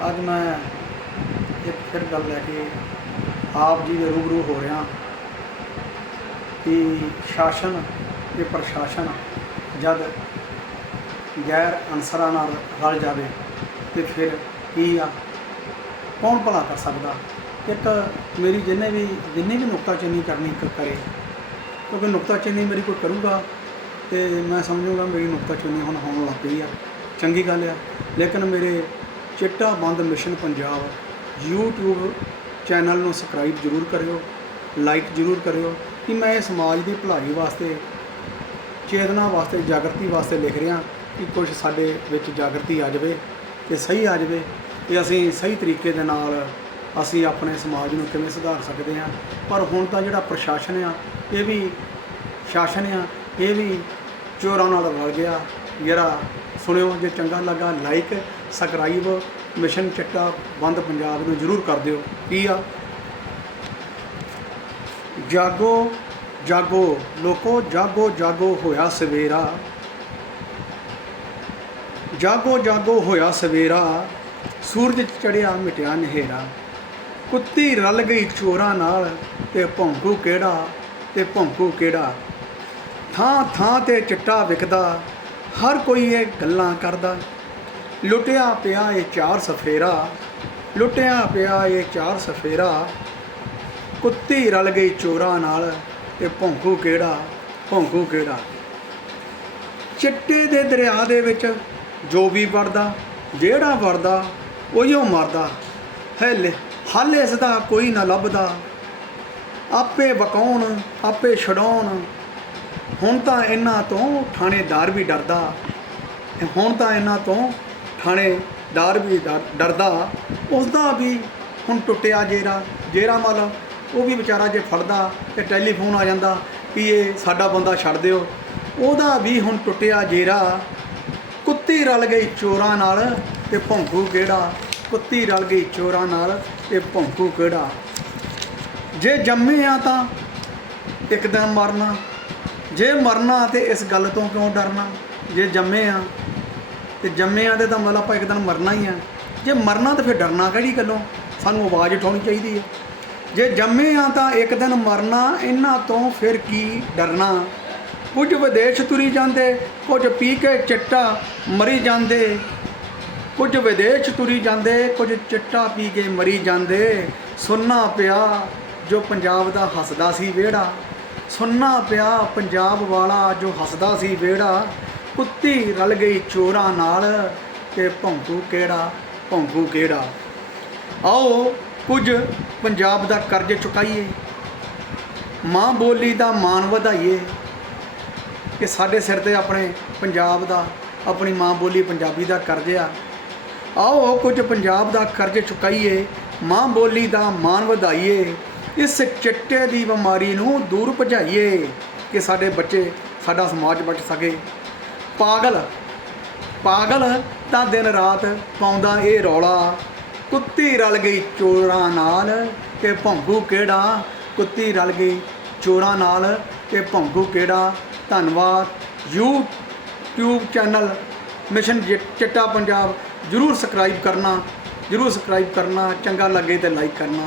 ਅੱਜ ਮੈਂ ਇੱਕ ਫਿਰ ਗੱਲ ਲੈ ਕੇ ਆਪ ਜੀ ਦੇ ਰੂਬਰੂ ਹੋ ਰਿਹਾ ਕਿ ਸ਼ਾਸਨ ਤੇ ਪ੍ਰਸ਼ਾਸਨ ਜਦ ਗੈਰ ਅਨਸਰਾਂ ਨਾਲ ਰਲ ਜਾਵੇ ਤੇ ਫਿਰ ਕੀ ਆ? ਕੌਣ ਭਲਾ ਕਰ ਸਕਦਾ? ਇੱਕ ਮੇਰੀ ਜਿੰਨੇ ਵੀ, ਜਿੰਨੀ ਵੀ ਨੁਕਤਾਚੀਨੀ ਕਰਨੀ ਕਰੇ, ਕਿਉਂਕਿ ਨੁਕਤਾਚੀਨੀ ਮੇਰੀ ਕੋਈ ਕਰੂਗਾ ਤੇ ਮੈਂ ਸਮਝੂਗਾ ਮੇਰੀ ਨੁਕਤਾਚੀਨੀ ਹੁਣ ਹੋਣ ਲੱਗ ਪਈ ਆ। ਚੰਗੀ ਗੱਲ ਆ, ਲੇਕਿਨ ਮੇਰੇ ਚਿੱਟਾ ਬੰਦ ਮਿਸ਼ਨ ਪੰਜਾਬ YouTube ਚੈਨਲ ਨੂੰ ਸਬਸਕ੍ਰਾਈਬ ਜ਼ਰੂਰ ਕਰਿਓ ਲਾਈਕ ਜ਼ਰੂਰ ਕਰਿਓ ਕਿ ਮੈਂ ਇਹ ਸਮਾਜ ਦੀ ਭਲਾਈ ਵਾਸਤੇ, ਚੇਤਨਾ ਵਾਸਤੇ, ਜਾਗਰਤੀ ਵਾਸਤੇ ਲਿਖ ਰਿਹਾ ਕਿ ਕੁਝ ਸਾਡੇ ਵਿੱਚ ਜਾਗਰਤੀ ਆ ਜਾਵੇ ਤੇ ਸਹੀ ਆ ਜਾਵੇ ਤੇ ਅਸੀਂ ਸਹੀ ਤਰੀਕੇ ਦੇ ਨਾਲ ਅਸੀਂ ਆਪਣੇ ਸਮਾਜ ਨੂੰ ਕਿਵੇਂ ਸੁਧਾਰ ਸਕਦੇ ਹਾਂ। ਪਰ ਹੁਣ ਤਾਂ ਜਿਹੜਾ ਪ੍ਰਸ਼ਾਸਨ ਆ, ਇਹ ਵੀ ਸ਼ਾਸਨ ਆ, ਇਹ ਵੀ ਚੋਰਾਂ ਨਾਲ ਰਲ ਗਿਆ। ਜਿਹੜਾ ਸੁਣਿਓ ਜੇ ਚੰਗਾ ਲੱਗਾ ਲਾਈਕ ਸਬਸਕ੍ਰਾਈਬ ਮਿਸ਼ਨ ਚਿੱਟਾ ਬੰਦ ਪੰਜਾਬ ਨੂੰ ਜਰੂਰ ਕਰ ਦਿਓ। ਕੀ ਆ? ਜਾਗੋ ਜਾਗੋ, ਲੋਕੋ ਜਾਗੋ ਜਾਗੋ ਹੋਇਆ ਸਵੇਰਾ। ਜਾਗੋ ਜਾਗੋ ਹੋਇਆ ਸਵੇਰਾ, ਸੂਰਜ ਚੜਿਆ ਮਿਟਿਆ ਨਹਿਰਾ ਕੁੱਤੀ ਰਲ ਗਈ ਚੋਰਾਂ ਨਾਲ, ਤੇ ਭੌਂਕੂ ਕਿਹੜਾ, ਤੇ ਭੌਂਕੂ ਕਿਹੜਾ। ਥਾਂ ਥਾਂ ਤੇ ਚਿੱਟਾ ਵਿਕਦਾ ਹਰ ਕੋਈ ਇਹ ਗੱਲਾਂ ਕਰਦਾ। ਲੁੱਟਿਆ ਪਿਆ ਇਹ ਚਾਰ ਸਫੇਰਾ, ਲੁੱਟਿਆ ਪਿਆ ਇਹ ਚਾਰ ਸਫੇਰਾ। ਕੁੱਤੀ ਰਲ ਗਈ ਚੋਰਾਂ ਨਾਲ ਤੇ ਭੌਂਕੂ ਕਿਹੜਾ ਭੌਂਕੂ ਕਿਹੜਾ। ਚਿੱਟੇ ਦੇ ਦਰਿਆ ਦੇ ਵਿੱਚ ਜੋ ਵੀ ਵੜਦਾ, ਜਿਹੜਾ ਵੜਦਾ, ਉਹੀਓ ਮਰਦਾ। ਹੈ ਹੱਲ ਇਸ ਦਾ ਕੋਈ ਨਾ ਲੱਭਦਾ। ਆਪੇ ਵਕਾਉਣ, ਆਪੇ ਛਡਾਉਣ ਹੁਣ ਤਾਂ ਇਹਨਾਂ ਤੋਂ ਥਾਣੇਦਾਰ ਵੀ ਡਰਦਾ। ਹੁਣ ਤਾਂ ਇਹਨਾਂ ਤੋਂ ਥਾਣੇਦਾਰ ਵੀ ਡਰ- ਡਰਦਾ। ਉਸ ਦਾ ਵੀ ਹੁਣ ਟੁੱਟਿਆ ਜੇਰਾ ਜੇਰਾ ਮਲ, ਉਹ ਵੀ ਵਿਚਾਰਾ ਜੇ ਫੜਦਾ ਤੇ ਟੈਲੀਫੋਨ ਆ ਜਾਂਦਾ ਵੀ ਇਹ ਸਾਡਾ ਬੰਦਾ ਛੱਡ ਦਿਓ। ਉਹਦਾ ਵੀ ਹੁਣ ਟੁੱਟਿਆ ਜੇਰਾ। ਕੁੱਤੀ ਰਲ ਗਈ ਚੋਰਾਂ ਨਾਲ ਤੇ ਭੌਂਕੂ ਕਿਹੜਾ? ਕੁੱਤੀ ਰਲ ਗਈ ਚੋਰਾਂ ਨਾਲ ਤੇ ਭੌਂਕੂ ਕਿਹੜਾ? ਜੇ ਜੰਮੇ ਆ ਤਾਂ ਇੱਕ ਦਿਨ ਮਰਨਾ। ਜੇ ਮਰਨਾ ਤੇ ਇਸ ਗੱਲ ਤੋਂ ਕਿਉਂ ਡਰਨਾ? ਜੇ ਜੰਮੇ ਆ, ਤੇ ਜੰਮੇ ਆ ਤੇ ਤਾਂ ਮਤਲਬ ਆਪਾਂ ਇੱਕ ਦਿਨ ਮਰਨਾ ਹੀ ਆ। ਜੇ ਮਰਨਾ ਤਾਂ ਫਿਰ ਡਰਨਾ ਕਿਹੜੀ ਗੱਲੋਂ? ਸਾਨੂੰ ਆਵਾਜ਼ ਉਠਾਉਣੀ ਚਾਹੀਦੀ ਹੈ ਜੇ ਜੰਮੇ ਆ ਤਾਂ ਇੱਕ ਦਿਨ ਮਰਨਾ, ਇਹਨਾਂ ਤੋਂ ਫਿਰ ਕੀ ਡਰਨਾ? ਕੁਝ ਵਿਦੇਸ਼ ਤੁਰੀ ਜਾਂਦੇ, ਕੁਝ ਪੀ ਕੇ ਚਿੱਟਾ ਮਰੀ ਜਾਂਦੇ। ਕੁਝ ਵਿਦੇਸ਼ ਤੁਰੀ ਜਾਂਦੇ, ਕੁਝ ਚਿੱਟਾ ਪੀ ਕੇ ਮਰੀ ਜਾਂਦੇ। ਸੁੰਨਾ ਪਿਆ ਜੋ ਪੰਜਾਬ ਦਾ ਹੱਸਦਾ ਸੀ ਵਿਹੜਾ। ਸੁੰਨਾ ਪਿਆ ਪੰਜਾਬ ਵਾਲਾ ਜੋ ਹੱਸਦਾ ਸੀ ਵਿਹੜਾ, ਕੁੱਤੀ ਰਲ ਗਈ ਚੋਰਾਂ ਨਾਲ ਤੇ ਭੌਂਕੂ ਕਿਹੜਾ ਭੌਂਕੂ ਕਿਹੜਾ। ਆਓ ਕੁਝ ਪੰਜਾਬ ਦਾ ਕਰਜ਼ ਚੁਕਾਈਏ, ਮਾਂ ਬੋਲੀ ਦਾ ਮਾਣ ਵਧਾਈਏ। ਕਿ ਸਾਡੇ ਸਿਰ ਤੇ ਆਪਣੇ ਪੰਜਾਬ ਦਾ, ਆਪਣੀ ਮਾਂ ਬੋਲੀ ਪੰਜਾਬੀ ਦਾ ਕਰਜ਼ ਆ। ਆਓ ਕੁਝ ਪੰਜਾਬ ਦਾ ਕਰਜ਼ ਚੁਕਾਈਏ, ਮਾਂ ਬੋਲੀ ਦਾ ਮਾਣ ਵਧਾਈਏ। ਇਸ ਚਿੱਟੇ ਦੀ ਬਿਮਾਰੀ ਨੂੰ ਦੂਰ ਭਜਾਈਏ ਕਿ ਸਾਡੇ ਬੱਚੇ, ਸਾਡਾ ਸਮਾਜ ਬਚ ਸਕੇ। ਪਾਗਲ ਪਾਗਲ ਤਾਂ ਦਿਨ ਰਾਤ ਪਾਉਂਦਾ ਇਹ ਰੌਲਾ। ਕੁੱਤੀ ਰਲ ਗਈ ਚੋਰਾਂ ਨਾਲ ਤੇ ਭੰਗੂ ਕਿਹੜਾ? ਕੁੱਤੀ ਰਲ ਗਈ ਚੋਰਾਂ ਨਾਲ ਤੇ ਭੰਗੂ ਕਿਹੜਾ? ਧੰਨਵਾਦ। YouTube ਚੈਨਲ ਮਿਸ਼ਨ ਜਿ- ਚਿੱਟਾ ਪੰਜਾਬ ਜਰੂਰ ਸਬਸਕ੍ਰਾਈਬ ਕਰਨਾ, ਜਰੂਰ ਸਬਸਕ੍ਰਾਈਬ ਕਰਨਾ, ਚੰਗਾ ਲੱਗੇ ਤੇ ਲਾਈਕ ਕਰਨਾ।